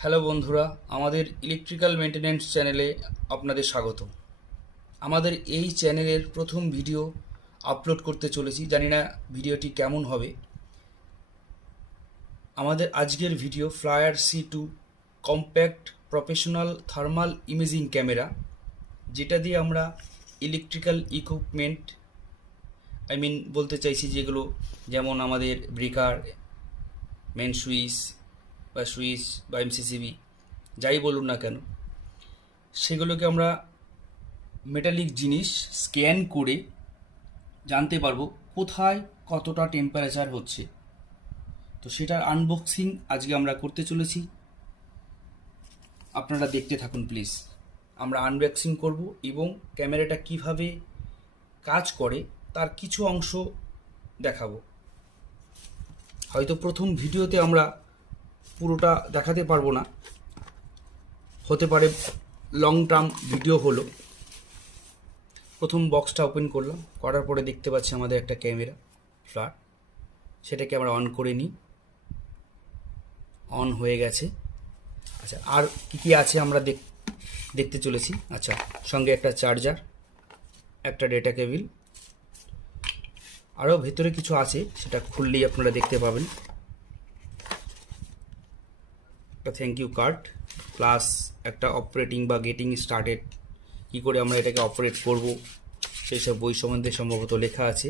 Hello বন্ধুরা, আমাদের electrical maintenance চ্যানেলে আপনাদের স্বাগত। আমাদের এই চ্যানেলের প্রথম ভিডিও আপলোড করতে চলেছি, জানি না ভিডিওটি কেমন হবে। আমাদের আজকের video FLIR C2 compact professional thermal imaging camera, যেটা দিয়ে আমরা ইলেকট্রিক্যাল ইকুইপমেন্ট বলতে চাইছি যেগুলো, যেমন আমাদের ব্রেকার, মেন সুইচ বা এমসিসিবি যাই বলুন না কেন, সেগুলোকে আমরা মেটালিক জিনিস স্ক্যান করে জানতে পারবো কোথায় কতটা টেম্পারেচার হচ্ছে। তো সেটার আনবক্সিং আজকে আমরা করতে চলেছি, আপনারা দেখতে থাকুন প্লিজ। আমরা আনবক্সিং করব এবং ক্যামেরাটা কিভাবে কাজ করে তার কিছু অংশ দেখাবো। হয়তো প্রথম ভিডিওতে আমরা পুরোটা দেখাতে পারবো না, হতে পারে লং টার্ম ভিডিও হলো। প্রথম বক্সটা ওপেন করলাম, করার পরে দেখতে পাচ্ছি আমাদের একটা ক্যামেরা ফ্ল্যাট, সেটাকে আমরা অন করে নিই। অন হয়ে গেছে। আচ্ছা, আর কী কী আছে আমরা দেখতে চলেছি। আচ্ছা, সঙ্গে একটা চার্জার, একটা ডেটা কেবিল, আরও ভেতরে কিছু আছে, সেটা খুললেই আপনারা দেখতে পাবেন। একটা থ্যাংক ইউ কার্ড, প্লাস একটা অপারেটিং বা গেটিং স্টার্টেড, কী করে আমরা এটাকে অপারেট করব সেই সব বই সম্বন্ধে সম্ভবত লেখা আছে।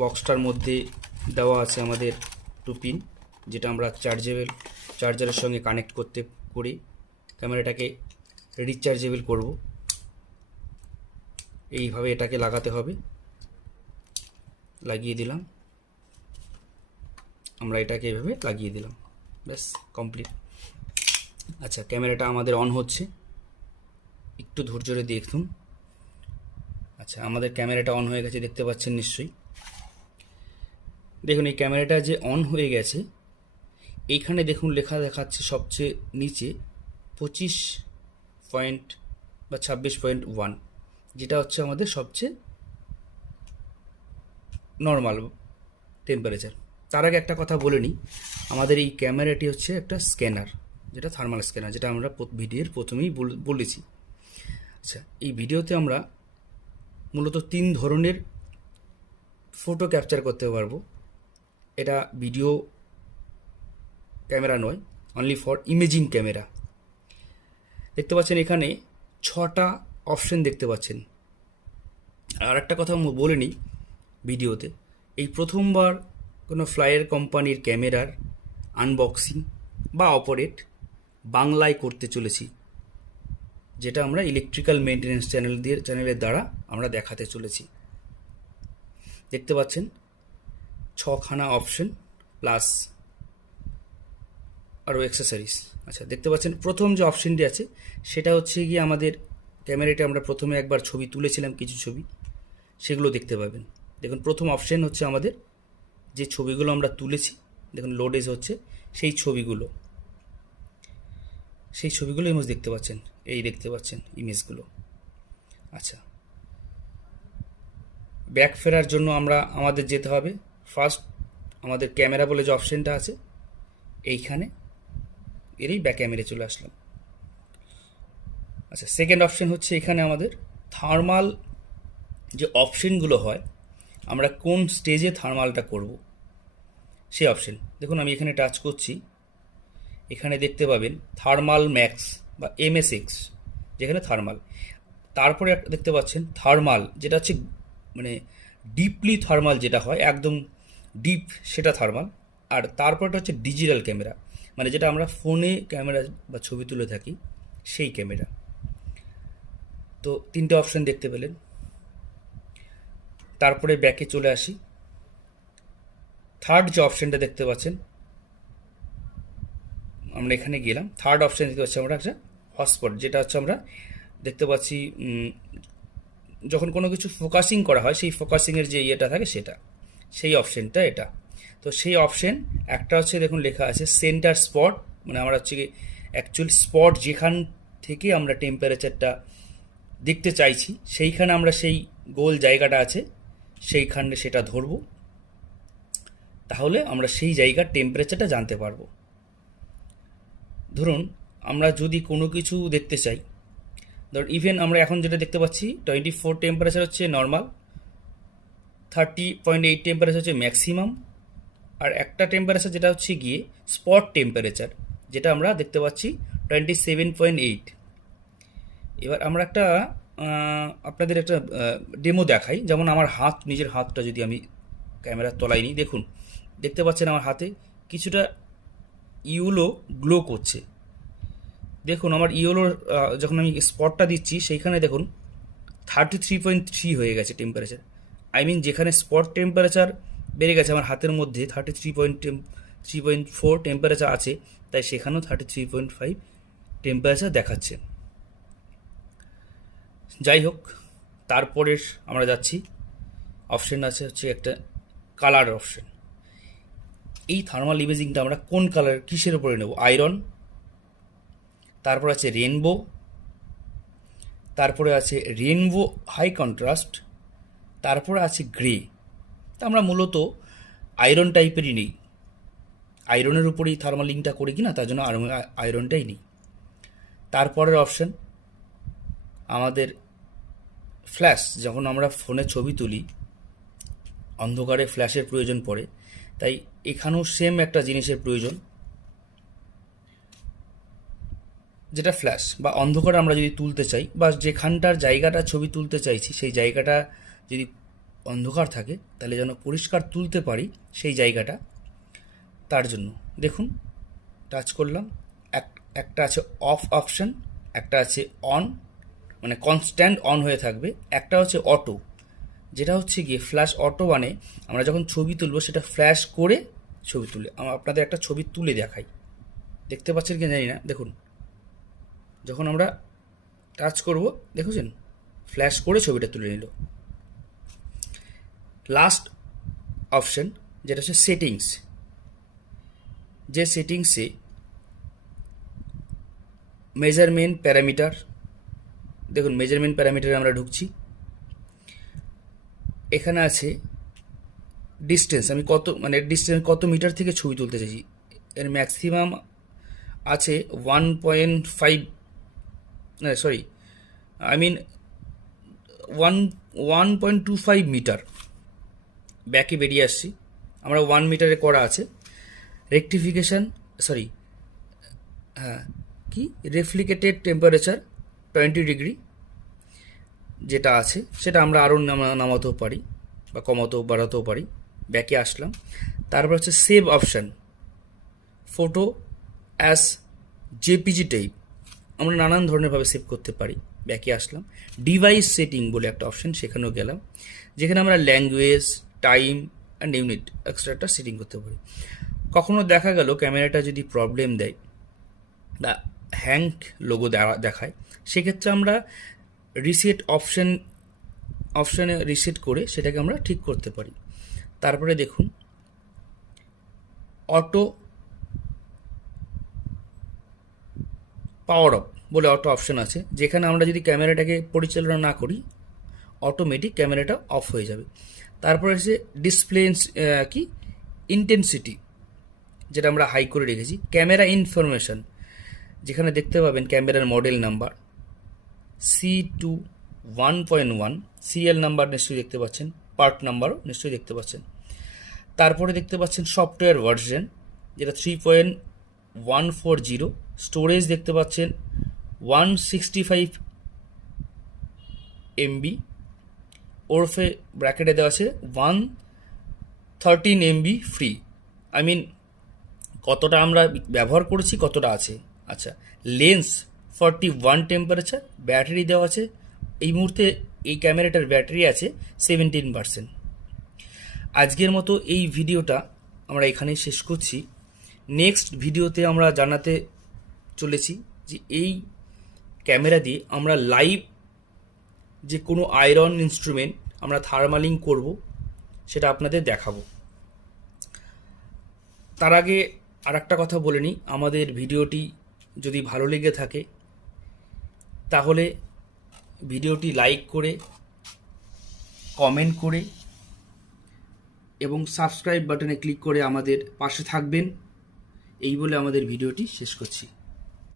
বক্সটার মধ্যে দেওয়া আছে আমাদের 2 পিন, যেটা আমরা চার্জারের সঙ্গে কানেক্ট করি ক্যামেরাটাকে রিচার্জেবল করব। এইভাবে এটাকে লাগাতে হবে। লাগিয়ে দিলাম, আমরা এটাকে এইভাবে লাগিয়ে দিলাম, ব্যাস কমপ্লিট। আচ্ছা, ক্যামেরাটা আমাদের অন হচ্ছে, একটু ধৈর্য ধরে দেখুন। আচ্ছা, আমাদের ক্যামেরাটা অন হয়ে গেছে, দেখতে পাচ্ছেন নিশ্চয়ই। দেখুন, এই ক্যামেরাটা যে অন হয়ে গেছে, এইখানে দেখুন লেখা দেখাচ্ছে সবচেয়ে নিচে 25 পয়েন্ট বা 26.1, যেটা হচ্ছে আমাদের সবচেয়ে নর্মাল টেম্পারেচার। তার আগে একটা কথা বলে নিই, আমাদের এই ক্যামেরাটি হচ্ছে একটা স্ক্যানার, যেটা থার্মাল স্ক্যানার, যেটা আমরা ভিডিওর প্রথমেই বলেছি। আচ্ছা, এই ভিডিওতে আমরা মূলত 3 ধরনের ফটো ক্যাপচার করতে পারবো। এটা ভিডিও ক্যামেরা নয়, অনলি ফর ইমেজিং ক্যামেরা। দেখতে পাচ্ছেন এখানে 6টা অপশন দেখতে পাচ্ছেন। আর একটা কথা বলে নিই, ভিডিওতে এই প্রথমবার কোনো FLIR কোম্পানির ক্যামেরার আনবক্সিং বা অপারেট বাংলায় করতে চলেছি, যেটা আমরা ইলেকট্রিক্যাল মেনটেন্যান্স চ্যানেলের দ্বারা আমরা দেখাতে চলেছি। দেখতে পাচ্ছেন 6খানা অপশন প্লাস আরও অ্যাক্সেসরিজ। আচ্ছা, দেখতে পাচ্ছেন প্রথম যে অপশনটি আছে সেটা হচ্ছে গিয়ে আমাদের ক্যামেরাটা আমরা প্রথমে একবার ছবি তুলেছিলাম, কিছু ছবি, সেগুলো দেখতে পাবেন। দেখুন, প্রথম অপশন হচ্ছে আমাদের যে ছবিগুলো আমরা তুলেছি, দেখুন লোডেজ হচ্ছে সেই ছবিগুলো ইমেজ দেখতে পাচ্ছেন, এই দেখতে পাচ্ছেন ইমেজগুলো। আচ্ছা, ব্যাক ফেরার জন্য আমাদের যেতে হবে ফার্স্ট আমাদের ক্যামেরা বলে যে অপশনটা আছে এইখানে, এরই ব্যাক ক্যামেরা চলে আসলাম। আচ্ছা, সেকেন্ড অপশন হচ্ছে এখানে আমাদের থার্মাল যে অপশনগুলো হয়, আমরা কোন স্টেজে থার্মালটা করব সেই অপশন। দেখুন, আমি এখানে টাচ করছি, এখানে দেখতে পাবেন থার্মাল ম্যাক্স বা MSX, যেখানে থার্মাল। তারপরে দেখতে পাচ্ছেন থার্মাল, যেটা হচ্ছে মানে ডিপলি থার্মাল, যেটা হয় একদম ডিপ, সেটা থার্মাল। আর তারপরটা হচ্ছে ডিজিটাল ক্যামেরা, মানে যেটা আমরা ফোনে ক্যামেরা বা ছবি তুলে থাকি সেই ক্যামেরা। তো 3টে অপশন দেখতে পেলেন। তারপরে ব্যাকে চলে আসি, থার্ড যে অপশনটা দেখতে পাচ্ছেন, আমরা এখানে গেলাম। থার্ড অপশন দেখতে পাচ্ছি আমরা একটা হটস্পট, যেটা হচ্ছে আমরা দেখতে পাচ্ছি যখন কোনো কিছু ফোকাসিং করা হয়, সেই ফোকাসিংয়ের যে ইয়েটা থাকে সেটা, সেই অপশনটা এটা। তো সেই অপশন একটা হচ্ছে, দেখুন লেখা আছে সেন্টার স্পট, মানে আমরা হচ্ছে কি অ্যাকচুয়াল স্পট যেখান থেকে আমরা টেম্পারেচারটা দেখতে চাইছি, সেইখানে আমরা সেই গোল জায়গাটা আছে সেইখানে সেটা ধরবো, তাহলে আমরা সেই জায়গার টেম্পারেচারটা জানতে পারবো। ধরুন আমরা যদি কোনো কিছু দেখতে চাই, ধর ইভেন আমরা এখন যেটা দেখতে পাচ্ছি 24 টেম্পারেচার হচ্ছে নর্মাল, 30.8 টেম্পারেচার হচ্ছে ম্যাক্সিমাম, আর একটা টেম্পারেচার যেটা হচ্ছে গিয়ে স্পট টেম্পারেচার, যেটা আমরা দেখতে পাচ্ছি 27.8। এবার আমরা একটা আপনাদের একটা ডেমো দেখাই। যেমন আমার হাত, নিজের হাতটা যদি আমি ক্যামেরার তলায় নিই, দেখুন দেখতে পাচ্ছেন আমার হাতে কিছুটা ইউলো গ্লো করছে। দেখুন আমার ইয়েলোর যখন আমি স্পটটা দিচ্ছি সেইখানে দেখুন 33.3 হয়ে গেছে টেম্পারেচার। আই মিন যেখানে স্পট টেম্পারেচার বেড়ে গেছে আমার হাতের মধ্যে 33.4 টেম্পারেচার আছে, তাই সেখানেও 33.5 টেম্পারেচার দেখাচ্ছে। যাই হোক, তারপরের আমরা যাচ্ছি অপশান আছে হচ্ছে একটা কালার অপশান। এই থার্মাল ইমেজিংটা আমরা কোন কালার কিসের উপরে নেব? আয়রন, তারপর আছে রেনবো, তারপরে আছে রেনবো হাই কন্ট্রাস্ট, তারপরে আছে গ্রে। তা আমরা মূলত আয়রন টাইপেরই নেই, আয়রনের উপরেই থার্মালিংটা করি কি না, তার জন্য আয়রনটাই নেই। তারপরের অপশান আমাদের ফ্ল্যাশ। যখন আমরা ফোনে ছবি তুলি অন্ধকারে ফ্ল্যাশের প্রয়োজন পড়ে, তাই এখানেও সেম একটা জিনিসের প্রয়োজন, যেটা ফ্ল্যাশ বা অন্ধকারে আমরা যদি তুলতে চাই, বা যেখানটার জায়গাটা ছবি তুলতে চাইছি সেই জায়গাটা যদি অন্ধকার থাকে তাহলে যেন পরিষ্কার তুলতে পারি সেই জায়গাটা, তার জন্য দেখুন টাচ করলাম, একটা আছে অফ অপশান, একটা আছে অন, মানে কনস্ট্যান্ট অন হয়ে থাকবে, একটা হচ্ছে অটো, যেটা হচ্ছে গিয়ে ফ্ল্যাশ অটো, মানে আমরা যখন ছবি তুলবো সেটা ফ্ল্যাশ করে ছবি তুলে। আমরা আপনাদের একটা ছবি তুলে দেখাই, দেখতে পাচ্ছেন কি জানি না, দেখুন যখন আমরা টাচ করব দেখুছেন ফ্ল্যাশ করে ছবিটা তুলে নিল। লাস্ট অপশন যেটা হচ্ছে সেটিংস, যে সেটিংসে মেজারমেন্ট প্যারামিটার, দেখুন মেজারমেন্ট প্যারামিটারে আমরা ঢুকছি, এখানে আছে ডিস্টেন্স, আমি কত মানে ডিস্টেন্স কত মিটার থেকে ছবি তুলতে চাইছি, এর ম্যাক্সিমাম আছে 1.5, সরি আই মিন 1.25 মিটার ব্যাকে বেরিয়ে আসছি, আমরা 1 মিটারে করা আছে। রেকটিফিকেশান, সরি হ্যাঁ কি রেফ্লিকেটেড টেম্পারেচার 20 ডিগ্রি যেটা আছে সেটা আমরা আরও নামাতেও পারি বা কমাতেও বাড়াতেও পারি। ব্যাকে আসলাম, তারপর হচ্ছে save option, photo as JPG type, আমরা নানান ধরনেরভাবে সেভ করতে পারি। ব্যাকে আসলাম, ডিভাইস সেটিং বলে একটা অপশান, সেখানেও গেলাম, যেখানে আমরা ল্যাঙ্গুয়েজ, টাইম অ্যান্ড ইউনিট এক্সট্রাটা সেটিং করতে পারি। কখনো দেখা গেল ক্যামেরাটা যদি প্রবলেম দেয় বা হ্যাং লোগো দেখায়, সেক্ষেত্রে আমরা রিসেট অপশানে রিসেট করে সেটাকে আমরা ঠিক করতে পারি। তারপরে দেখুন অটো পাওয়ার অফ বলে অটো অপশান আছে, যেখানে আমরা যদি ক্যামেরাটাকে পরিচালনা না করি অটোমেটিক ক্যামেরাটা অফ হয়ে যাবে। তারপরে আছে ডিসপ্লে কি ইন্টেন্সিটি, যেটা আমরা হাই করে রেখেছি। ক্যামেরা ইনফরমেশান, যেখানে দেখতে পাবেন ক্যামেরার model number C2 1.1, serial number নিশ্চয়ই দেখতে পাচ্ছেন, পার্ট নাম্বারও নিশ্চয়ই দেখতে পাচ্ছেন। তারপরে দেখতে পাচ্ছেন সফটওয়্যার ভার্সন, যেটা 3.140, স্টোরেজ দেখতে পাচ্ছেন 165 MB, ওরফে ব্র্যাকেটে দেওয়া আছে 113 MB ফ্রি। আই মিন কতটা আমরা ব্যবহার করেছি কতটা আছে। আচ্ছা, লেন্স 41 টেম্পারেচার, ব্যাটারি দেওয়া আছে, এই মুহূর্তে এই ক্যামেরাটার ব্যাটারি আছে 17%। আজকের মতো এই ভিডিওটা আমরা এখানেই শেষ করছি। নেক্সট ভিডিওতে আমরা জানাতে চলেছি যে এই ক্যামেরা দিয়ে আমরা লাইভ যে কোনো আয়রন ইনস্ট্রুমেন্ট আমরা থার্মালিং করব সেটা আপনাদের দেখাবো। তার আগে আর একটা কথা বলে নিই, আমাদের ভিডিওটি যদি ভালো লেগে থাকে তাহলে ভিডিওটি লাইক করে, কমেন্ট করে এবং সাবস্ক্রাইব বাটনে ক্লিক করে আমাদের পাশে থাকবেন। এই বলে আমাদের ভিডিওটি শেষ করছি।